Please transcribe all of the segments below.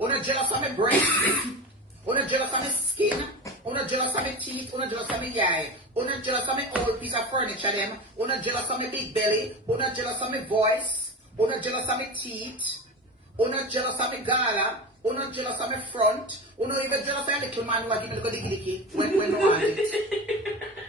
Una jealous of my breast. Una jealous of my skin. Una jealous of my teeth. Una jealous of my eye. Una jealous of my old piece of furniture them. Una jealous of my big belly. Una jealous of my voice. Una jealous of my teeth. Una jealous of my gala. Una jealous of my front. Una even jealous of a little man who are giving me the dicky when no want it.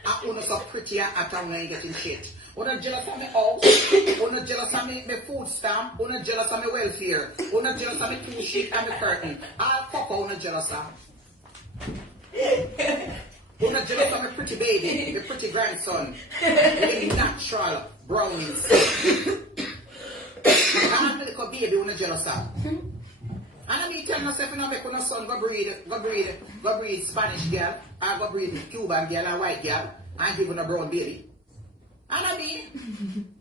And una so pretty at time when you getting shit. Una jealous of my house. Una jealous of my food stamp. Una jealous of my welfare. Una jealous of my two sheet and my curtain. All fuck una jealous of. Una jealous of my pretty baby, my pretty grandson. The natural brown skin. I'm a little baby una jealous of. And I mean tell myself, you know, make una son go breed Spanish girl, or go breed Cuban girl or white girl, and give una brown baby. And I mean,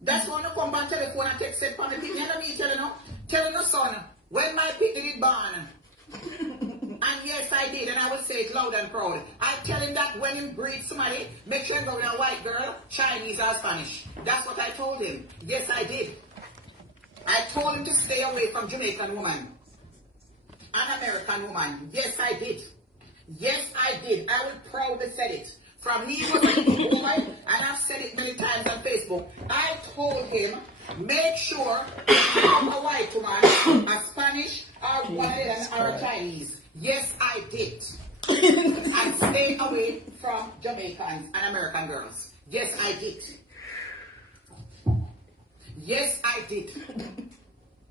that's when you come back to the phone and text it from the picture. And I mean, tell your son, when my picture is born, and yes, I did, and I will say it loud and proud. I tell him that when he breeds somebody, make sure he go with a white girl, Chinese or Spanish. That's what I told him. Yes, I did. I told him to stay away from Jamaican woman. An American woman. Yes, I did. Yes, I did. I will proudly say it. From he was a little boy, and I've said it many times on Facebook, I told him, make sure you become a white woman, a Spanish, or one or a Chinese. Yes, I did. And stay away from Jamaicans and American girls. Yes, I did. Yes, I did.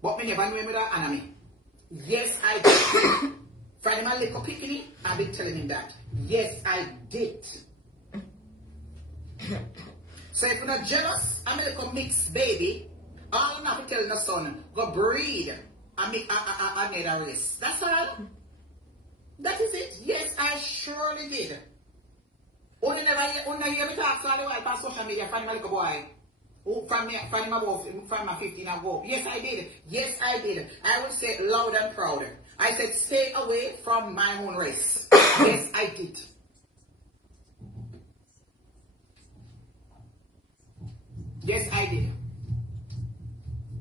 But me never knew him with an enemy. Yes, I did. Friday my little picking, I've been telling him that. Yes, I did. So if you're not jealous, I'm a little mixed baby. All I'm not telling the son, go breed and make a race. That's all. That is it. Yes, I surely did. Only hear me talk all the while on social media, find my little boy. From my 15 ago. Yes, I did. Yes, I did. I will say it loud and proud. I said, stay away from my own race. Yes, I did. Yes, I did.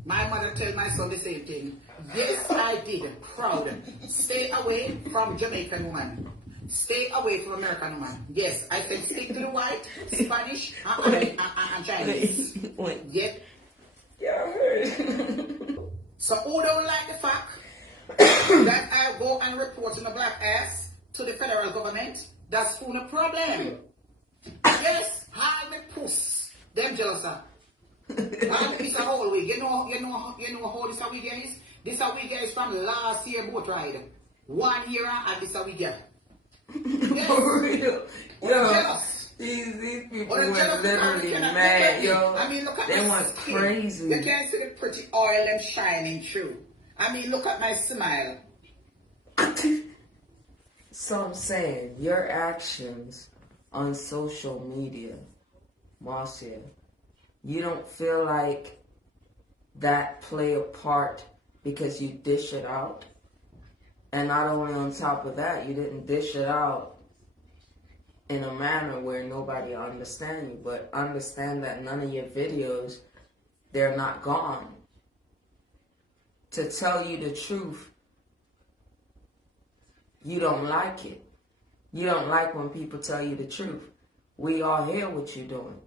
My mother told my son the same thing. Yes, I did. Proud. Stay away from Jamaican woman. Stay away from American woman. Yes, I said stick to the white, Spanish, and Chinese. Yes. Yeah, I heard. So who don't like the fact that I go and report in the black ass to the federal government? That's who the problem. Yes, hide the puss. Them jealous. All this a whole week. You know how this a weekend is? This a weekend is from last year boat ride. 1 year and this a weekend. Yes. For real. Yo, these people were literally mad, yo. I mean, look at they my went skin. crazy. You can't see the pretty oil and shining through. I mean, look at my smile. So I'm saying, your actions on social media, Marcia, you don't feel like that play a part because you dish it out? And not only on top of that, you didn't dish it out in a manner where nobody will understand you, but understand that none of your videos, they're not gone. To tell you the truth, you don't like it. You don't like when people tell you the truth. We all hear what you're doing.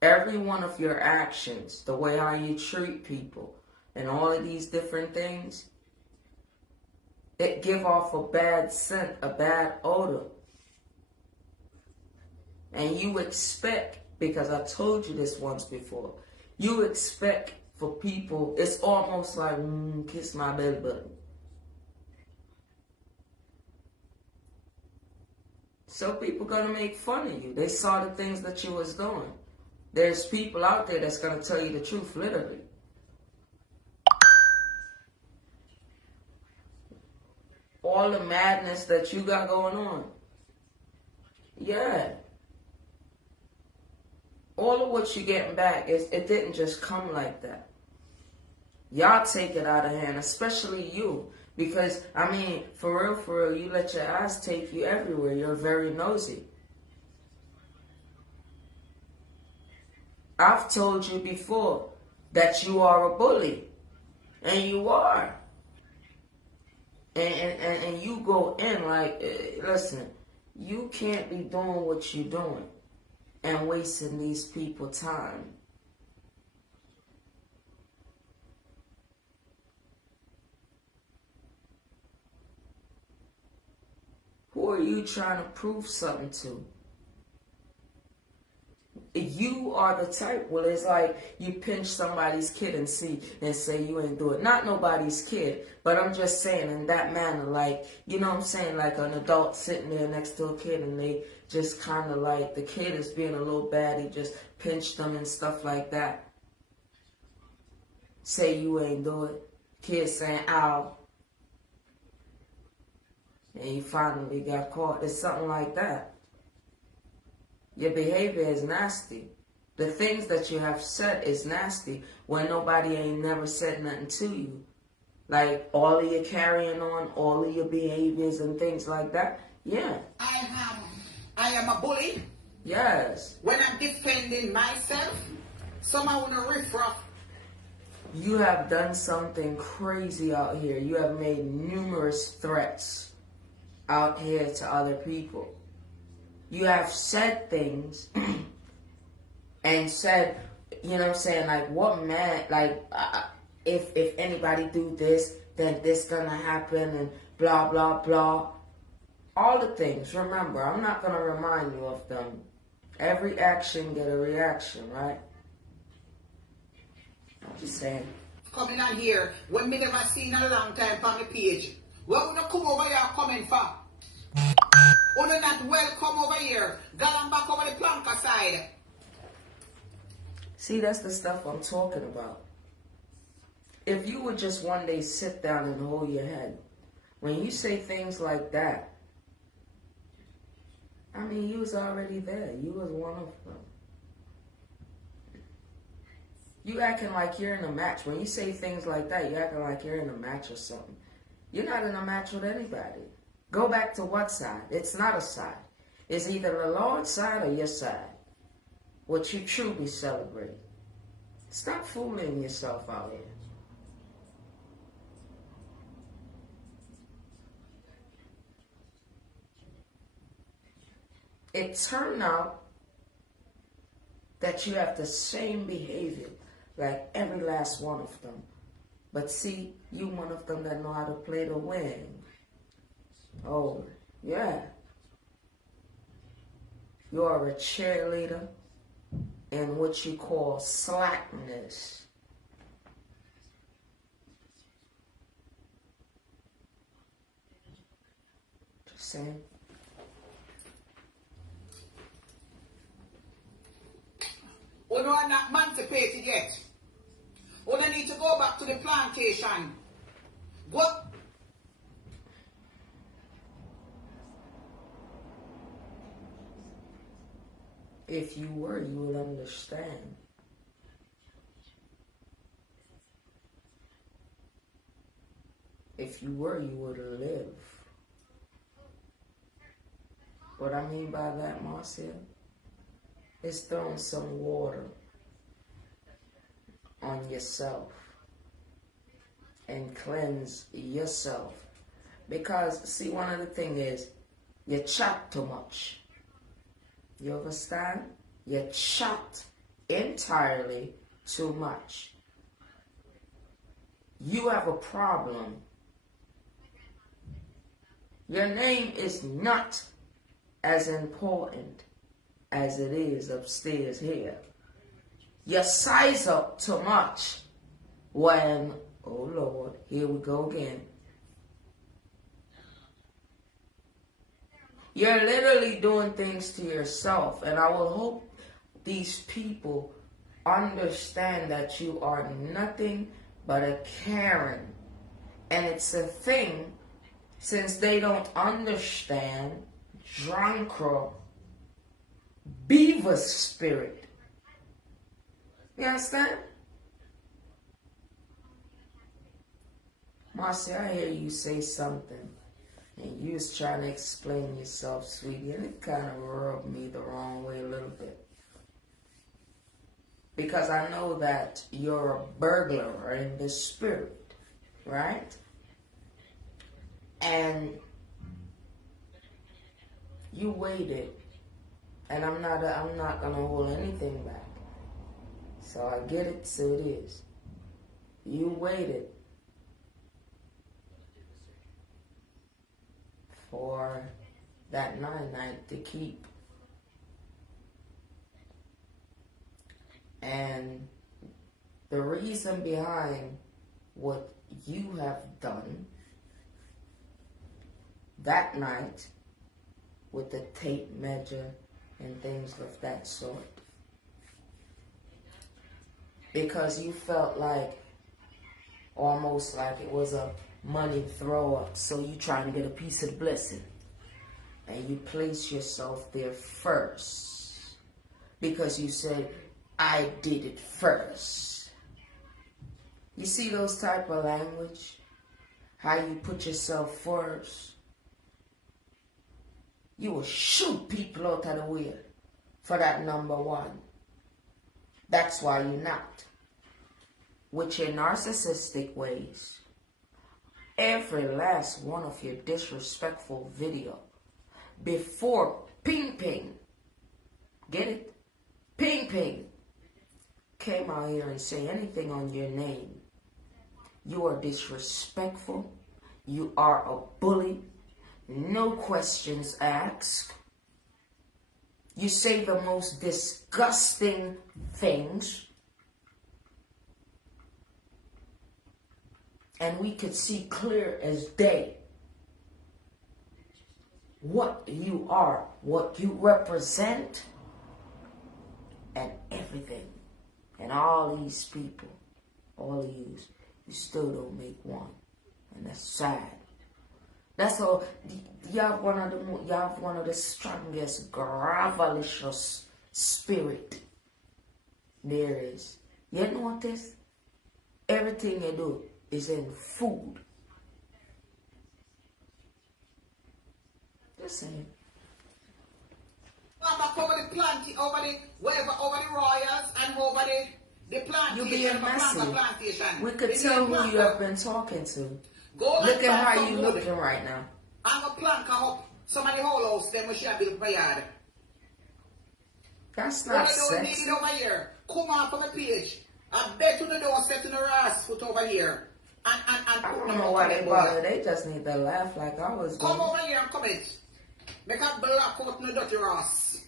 Every one of your actions, the way how you treat people, and all of these different things, it give off a bad scent, a bad odor. And you expect, because I told you this once before, you expect for people, it's almost like, kiss my belly button. So people gonna make fun of you. They saw the things that you was doing. There's people out there that's gonna tell you the truth, literally. All the madness that you got going on. Yeah. All of what you're getting back, it didn't just come like that. Y'all take it out of hand, especially you. Because, I mean, for real, you let your ass take you everywhere. You're very nosy. I've told you before that you are a bully. And you are. And you go in like, listen, you can't be doing what you're doing and wasting these people time. Who are you trying to prove something to? You are the type, well, it's like you pinch somebody's kid and say you ain't do it. Not nobody's kid, but I'm just saying in that manner, like, you know what I'm saying, like an adult sitting there next to a kid and they just kind of like, the kid is being a little bad, he just pinched them and stuff like that. Say you ain't do it. Kid saying, ow. And you finally got caught. It's something like that. Your behavior is nasty. The things that you have said is nasty when nobody ain't never said nothing to you. Like all of your carrying on, all of your behaviors and things like that. Yeah. I am a bully. Yes. When I'm defending myself, someone wanna riff-raff. You have done something crazy out here. You have made numerous threats out here to other people. You have said things and said, you know what I'm saying, like, what man, like, if anybody do this, then this gonna happen and blah, blah, blah. All the things, remember, I'm not gonna remind you of them. Every action get a reaction, right? I'm just saying. Coming on here, when me never seen a long time on the page. What would you come over here coming for? Only not welcome over here. Gone back over the planker side. See, that's the stuff I'm talking about. If you would just one day sit down and hold your head, when you say things like that, I mean, you was already there. You was one of them. You acting like you're in a match. When you say things like that, you acting like you're in a match or something. You're not in a match with anybody. Go back to what side? It's not a side. It's either the Lord's side or your side. What you truly celebrate. Stop fooling yourself out here. It turned out that you have the same behavior like every last one of them. But see, you one of them that know how to play the wing. Oh, yeah. You are a cheerleader in what you call slackness. Just saying. We are not emancipated yet. We need to go back to the plantation. What? If you were, you would understand. If you were, you would live. What I mean by that, Marcia, is throwing some water on yourself and cleanse yourself. Because, see, one of the things is, you chat too much. You understand? You chat entirely too much. You have a problem. Your name is not as important as it is upstairs here. You size up too much when, oh Lord, here we go again. You're literally doing things to yourself, and I will hope these people understand that you are nothing but a Karen. And it's a thing, since they don't understand Drunkra Beaver spirit. You understand? Marcia, I hear you say something. And you was trying to explain yourself, sweetie, and it kind of rubbed me the wrong way a little bit. Because I know that you're a burglar in the spirit, right? And you waited, and I'm not gonna hold anything back. So I get it, so it is. You waited for that night to keep. And the reason behind what you have done that night with the tape measure and things of that sort, because you felt like almost like it was a money throw up, so you trying to get a piece of the blessing, and you place yourself there first because you said, I did it first. You see those type of language, how you put yourself first? You will shoot people out of the way for that number one. That's why you're not. With your narcissistic ways, every last one of your disrespectful video, before ping ping, get it? Ping ping came out here and say anything on your name, you are disrespectful, you are a bully, no questions asked. You say the most disgusting things. And we could see clear as day what you are, what you represent, and everything. And all these people, all of you still don't make one. And that's sad. That's all. You have one of the strongest, gravelicious spirit there is. You notice everything you do is in food. Just saying. Over the planting, over the royals, and over the plantation. You being messy. Plantation. We could tell who you have been talking to. Look at how you looking right now. I'm a plank up some of the hollows, then we should build my yard. That's not sex. What you don't need over here? Come on from the page. I bet you the door set in the ass foot over here. And I don't know why they bother. They just need to laugh like I was doing. Come over here and come it. Make a black out in the dirty ass.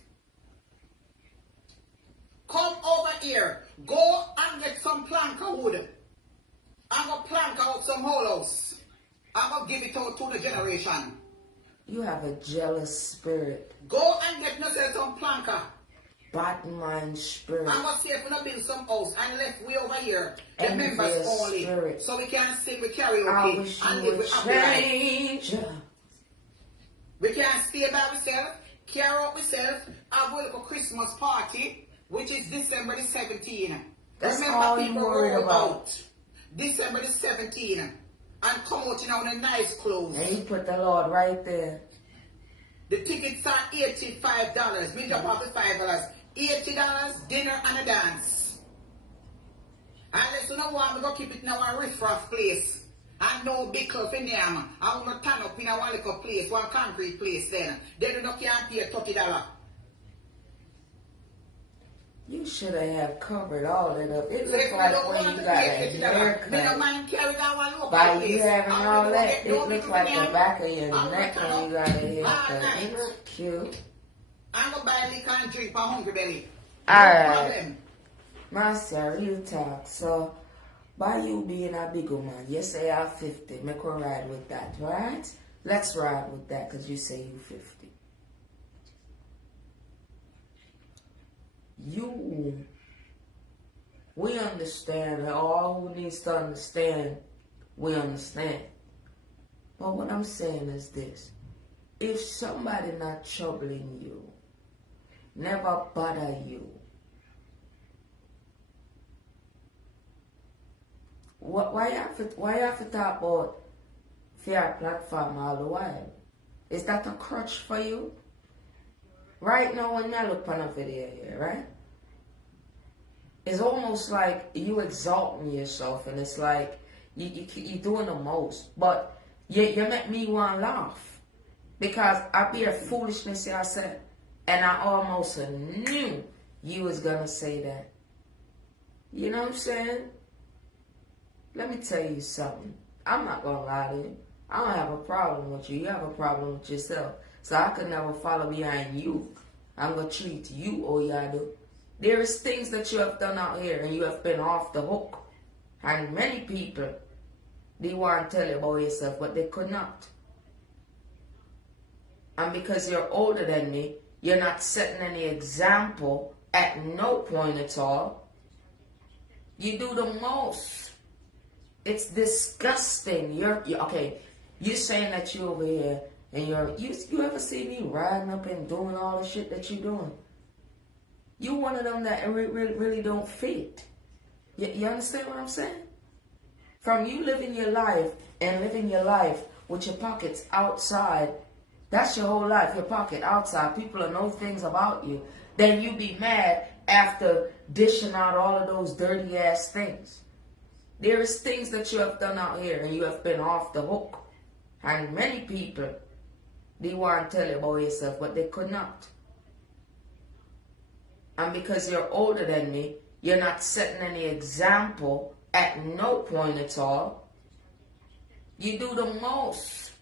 Come over here. Go and get some plank wood. I'm going to plank out some hollows. I'm going to give it out to the generation. You have a jealous spirit. Go and get yourself some planker. Bad mind spirit. I'm going to see if we don't build some house and left way over here. The members only. Spirit. So we can sing with karaoke and live with happy life. We can stay by ourselves, care out ourselves, have a little Christmas party, which is December the 17th. That's Remember, all you people worried roll about. out December the 17th and come out in a nice clothes. And you put the Lord right there. The tickets are $85. We drop off the $5. $80, dinner and a dance. Unless you know what, we're going to keep it in our riff-raff place. And no big club in there, man. I will not turn up in a one little place, one concrete place then. They do not can't pay $30. You should have covered all that up. It looks like when you got a haircut. By you having all that, it looks like the back of your neck when you got a haircut. You look cute. I'm going to buy a liquor and drink for hungry belly. Alright. Marcia, real talk. So, by you being a big woman, you say I'm 50. Make her ride with that, right? Let's ride with that because you say you 50. We understand, all who needs to understand, we understand. But what I'm saying is this. If somebody not troubling you, never bother you, why you have to talk about fair platform all the while? Is that a crutch for you? Right now when I look on a video here, right? It's almost like you exalting yourself, and it's like you're doing the most. But You make me want to laugh. Because I be a foolishness I said. And I almost knew you was going to say that. You know what I'm saying? Let me tell you something. I'm not going to lie to you. I don't have a problem with you. You have a problem with yourself. So I could never follow behind you. I'm going to treat you, Oyado. There is things that you have done out here and you have been off the hook. And many people, they want to tell you about yourself, but they could not. And because you're older than me, you're not setting any example at no point at all. You do the most. It's disgusting. Okay. You saying that you over here and you ever see me riding up and doing all the shit that you doing? You one of them that really don't fit. You understand what I'm saying? From you living your life and living your life with your pockets outside, that's your whole life, your pocket outside. People will know things about you. Then you be mad after dishing out all of those dirty ass things. There is things that you have done out here and you have been off the hook. And many people, they want to tell you about yourself, but they could not. And because you're older than me, you're not setting any example at no point at all. You do the most.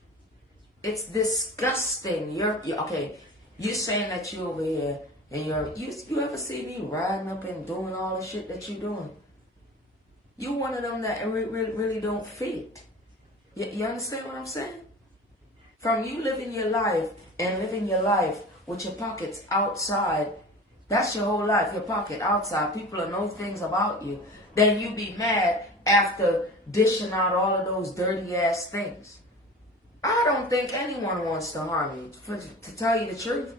It's disgusting. Okay. You saying that you over here and you ever see me riding up and doing all the shit that you doing? You one of them that really don't fit. You understand what I'm saying? From you living your life and living your life with your pockets outside, that's your whole life, your pocket outside. People will know things about you. Then you be mad after dishing out all of those dirty ass things. I don't think anyone wants to harm you. To tell you the truth,